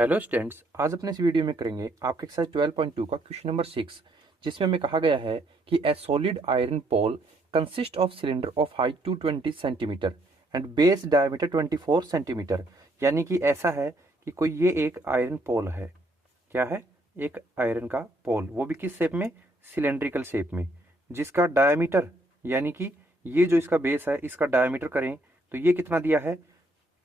Hello students, आज अपने इस वीडियो में करेंगे आपके एक्सरसाइज 12.2 का क्वेश्चन नंबर 6, जिसमें हमें कहा गया है कि A solid iron pole consist of cylinder of height 220 centimetre and base diameter 24 centimetre. यानी कि ऐसा है कि कोई ये एक आयरन पोल है। क्या है? एक आयरन का पोल, वो भी किस शेप में? सिलेंड्रिकल शेप में, जिसका डायमीटर यानी कि ये जो इसका बेस है इसका डायमीटर करें तो ये कितना दिया है?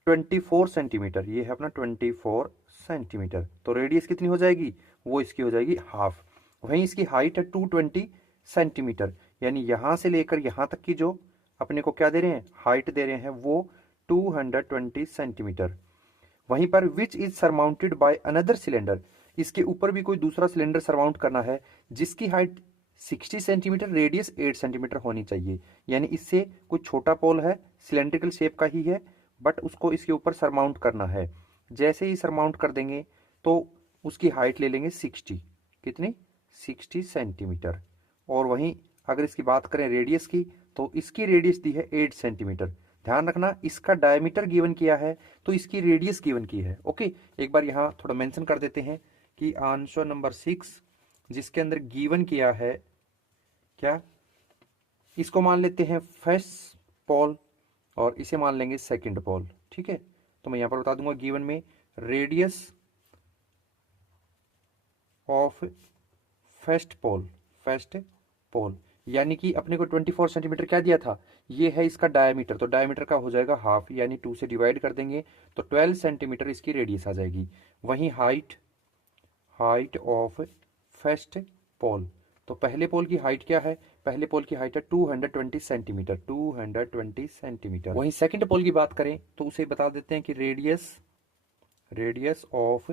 24 सेंटीमीटर। ये है अपना 24 सेंटीमीटर। तो रेडियस कितनी हो जाएगी? वो इसकी हो जाएगी हाफ। वहीं इसकी हाइट है 220 सेंटीमीटर, यानी यहां से लेकर यहां तक की जो अपने को क्या दे रहे हैं, हाइट दे रहे हैं, वो 220 सेंटीमीटर। वहीं पर which is surmounted by another cylinder, इसके ऊपर भी कोई दूसरा सिलेंडर सरमाउंट करना है जिसकी हाइट 60 सेंटीमीटर, रेडियस 8 सेंटीमीटर होनी चाहिए। यानी इससे कोई छोटा पोल है, सिलेंड्रिकल शेप का ही है, बट उसको इसके ऊपर सरमाउंट करना है। जैसे ही सरमाउंट कर देंगे तो उसकी हाइट ले लेंगे 60। कितनी? 60 सेंटीमीटर। और वहीं अगर इसकी बात करें रेडियस की, तो इसकी रेडियस दी है 8 सेंटीमीटर। ध्यान रखना, इसका डायमीटर गिवन किया है तो इसकी रेडियस गिवन की है। ओके, एक बार यहाँ थोड़ा मेंशन कर देते हैं कि आंसर नंबर 6 जिसके अंदर गिवन किया है, क्या इसको मान लेते हैं फर्स्ट पोल और इसे मान लेंगे सेकंड पोल। ठीक है, तो मैं यहां पर बता दूंगा गिवन में रेडियस ऑफ फर्स्ट पोल यानी कि अपने को 24 सेंटीमीटर क्या दिया था, ये है इसका डायमीटर, तो डायमीटर का हो जाएगा हाफ, यानी 2 से डिवाइड कर देंगे तो 12 सेंटीमीटर इसकी रेडियस आ जाएगी। वहीं हाइट ऑफ फर्स्ट पोल, तो पहले पोल की हाइट क्या है? पहले पोल की हाइट है 220 सेंटीमीटर, 220 सेंटीमीटर। वहीं सेकंड पोल की बात करें तो उसे बता देते हैं कि रेडियस ऑफ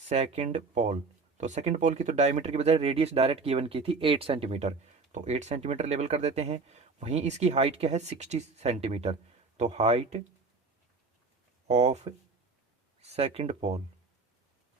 सेकंड पोल, तो सेकंड पोल की तो डायमीटर की बजाय रेडियस डायरेक्ट गिवन की थी 8 सेंटीमीटर, तो 8 सेंटीमीटर लेवल कर देते हैं। वहीं इसकी हाइट क्या है? 60 सेंटीमीटर, तो हाइट ऑफ सेकंड पोल,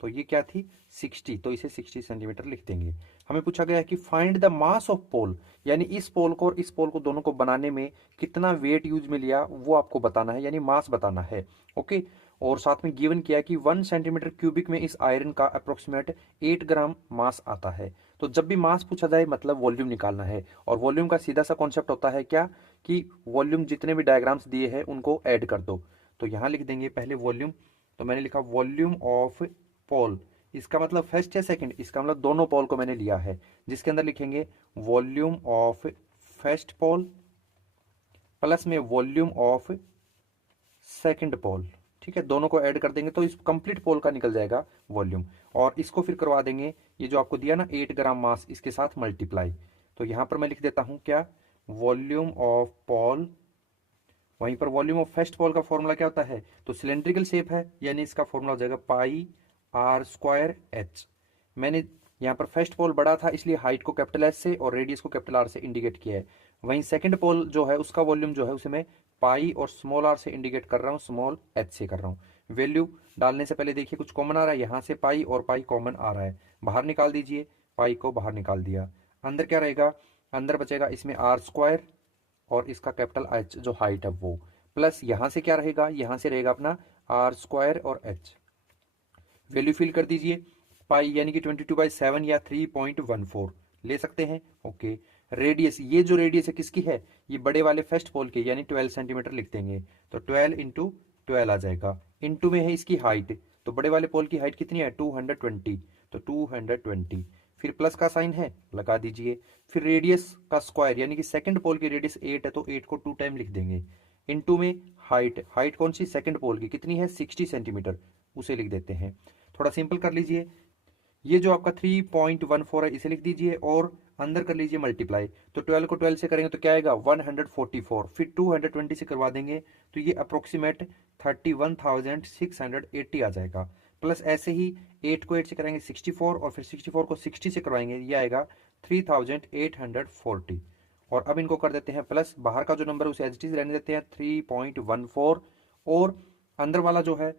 तो ये क्या थी? 60, तो इसे 60 सेंटीमीटर लिख देंगे। हमें पूछा गया है कि फाइंड द मास ऑफ पोल, यानी इस पोल को और इस पोल को दोनों को बनाने में कितना वेट यूज में लिया वो आपको बताना है, यानी मास बताना है। ओके, और साथ में गिवन किया कि 1 सेंटीमीटर क्यूबिक में इस आयरन का अप्रोक्सीमेट 8 ग्राम मास आता है। तो जब भी मास पूछा जाए मतलब वॉल्यूम निकालना है, और वॉल्यूम का सीधा सा कॉन्सेप्ट होता है क्या, कि वॉल्यूम जितने भी डायग्राम्स दिए हैं उनको ऐड कर दो। तो यहां लिख देंगे पहले वॉल्यूम, तो मैंने लिखा वॉल्यूम ऑफ पोल, इसका मतलब फर्स्ट या सेकंड, इसका मतलब दोनों पोल को मैंने लिया है, जिसके अंदर लिखेंगे volume of first pole plus में वॉल्यूम ऑफ सेकंड पोल। ठीक है, दोनों को ऐड कर देंगे तो इस कंप्लीट पोल का निकल जाएगा वॉल्यूम, और इसको फिर करवा देंगे ये जो आपको दिया ना 8 ग्राम मास, इसके साथ मल्टीप्लाई। तो यहां पर मैं लिख देता हूं क्या, वॉल्यूम ऑफ पोल। वहीं पर वॉल्यूम ऑफ फर्स्ट पोल का फॉर्मूला क्या होता है, तो सिलेंड्रिकल शेप है यानी इसका फॉर्मूला हो जाएगा पाई आर स्क्वायर एच। मैंने यहाँ पर फर्स्ट पोल बड़ा था इसलिए हाइट को कैपिटल एस से और रेडियस को कैपिटल आर से इंडिकेट किया है। वहीं सेकंड पोल जो है उसका वॉल्यूम जो है उसे मैं पाई और स्मॉल आर से इंडिकेट कर रहा हूँ, स्मॉल एच से कर रहा हूँ। वैल्यू डालने से पहले देखिए कुछ कॉमन आ रहा है, यहाँ से पाई और पाई कॉमन आ रहा है, बाहर निकाल दीजिए, पाई को बाहर निकाल दिया। अंदर क्या रहेगा? अंदर बचेगा इसमें आर स्क्वायर और इसका कैपिटल एच जो हाइट है वो, प्लस यहां से क्या रहेगा, यहां से रहेगा अपना आर स्क्वायर और एच। वैल्यू फिल कर दीजिए, पाई यानी कि 22/7 या 3.14 ले सकते हैं। ओके, रेडियस, ये जो रेडियस है किसकी है? ये बड़े वाले फर्स्ट पोल के, यानी 12 सेंटीमीटर लिख देंगे, तो 12 इंटू 12 आ जाएगा। इंटू में है इसकी हाइट, तो बड़े वाले पोल की हाइट कितनी है? 220, तो 220, फिर प्लस का साइन है लगा दीजिए, फिर रेडियस का स्क्वायर यानी कि सेकंड पोल की रेडियस 8 है तो 8 को 2 टाइम लिख देंगे। इंटू में हाइट कौन सी? सेकंड पोल की कितनी है? 60 सेंटीमीटर, उसे लिख देते हैं। थोड़ा सिंपल कर लीजिए, ये जो आपका 3.14 है इसे लिख दीजिए और अंदर कर लीजिए मल्टीप्लाई, तो 12 को 12 से करेंगे तो क्या आएगा? 144, फिर 220 से करवा देंगे तो ये अप्रोक्सीमेट 31,680 आ जाएगा। प्लस ऐसे ही 8 को 8 से करेंगे 64, और फिर 64 को 60 से करवाएंगे, ये आएगा 3,840। और अब इनको कर देते हैं प्लस, बाहर का जो नंबर उसे एज इट इज रहने देते हैं 3.14, और अंदर वाला जो है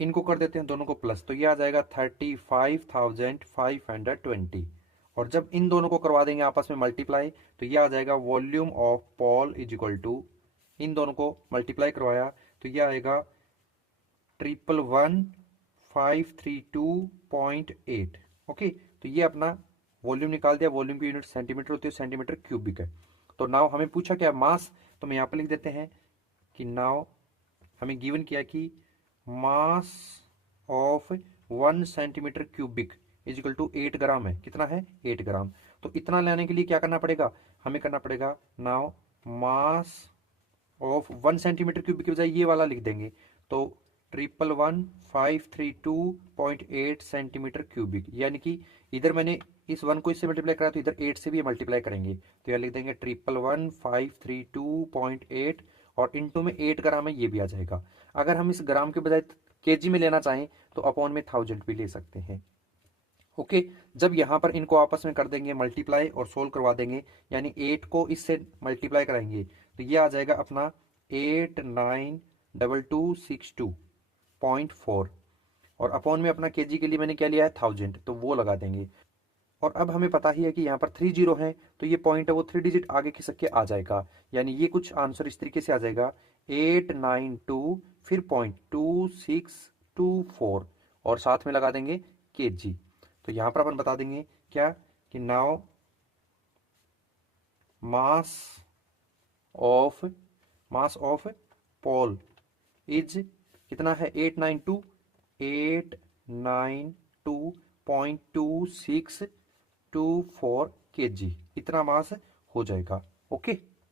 इनको कर देते हैं दोनों को प्लस, तो ये आ जाएगा 35,520। और जब इन दोनों को करवा देंगे आपस में मल्टीप्लाई तो ये आ जाएगा volume of pole is equal to, इन दोनों को मल्टीप्लाई करवाया तो ये आएगा 532.8। ओके, तो ये अपना वॉल्यूम निकाल दिया। वॉल्यूम की यूनिट सेंटीमीटर होती है, सेंटीमीटर क्यूबिक है। तो नाउ हमें पूछा क्या, मास, तो हम यहाँ पर लिख देते हैं कि नाउ हमें गिवन किया कि mass of 1 centimetre cubic is equal to 8 gram है। कितना है, 8 ग्राम। तो इतना लेने के लिए क्या करना पड़ेगा, हमें करना पड़ेगा now mass of 1 centimetre cubic की बजाय ये वाला लिख देंगे। तो 111,532.8 सेंटीमीटर क्यूबिक, यानी कि इधर मैंने इस 1 को इससे मल्टीप्लाई करा तो इधर 8 से भी मल्टीप्लाई करेंगे। तो यहाँ लिख देंगे 111,532.8 और इनटू में 8 ग्राम है, ये भी आ जाएगा। अगर हम इस ग्राम के बजाय केजी में लेना चाहें तो अपॉन में 1000 भी ले सकते हैं। ओके, जब यहाँ पर इनको आपस में कर देंगे मल्टीप्लाई और सोल्व करवा देंगे, यानी 8 को इससे मल्टीप्लाई कराएंगे तो ये आ जाएगा अपना 892262.4 और अपॉन में अपना केजी के लिए मैंने क्या लिया है 1000, तो वो लगा देंगे। और अब हमें पता ही है कि यहाँ पर 30 है, तो ये पॉइंट है वो 3 डिजिट आगे खिसक के आ जाएगा, यानी ये कुछ आंसर इस तरीके से आ जाएगा 892 फिर पॉइंट 2624 और साथ में लगा देंगे केजी। तो यहाँ पर अपन बता देंगे क्या कि now mass of pole is कितना है 892.2624 kg, इतना मास हो जाएगा। ओके।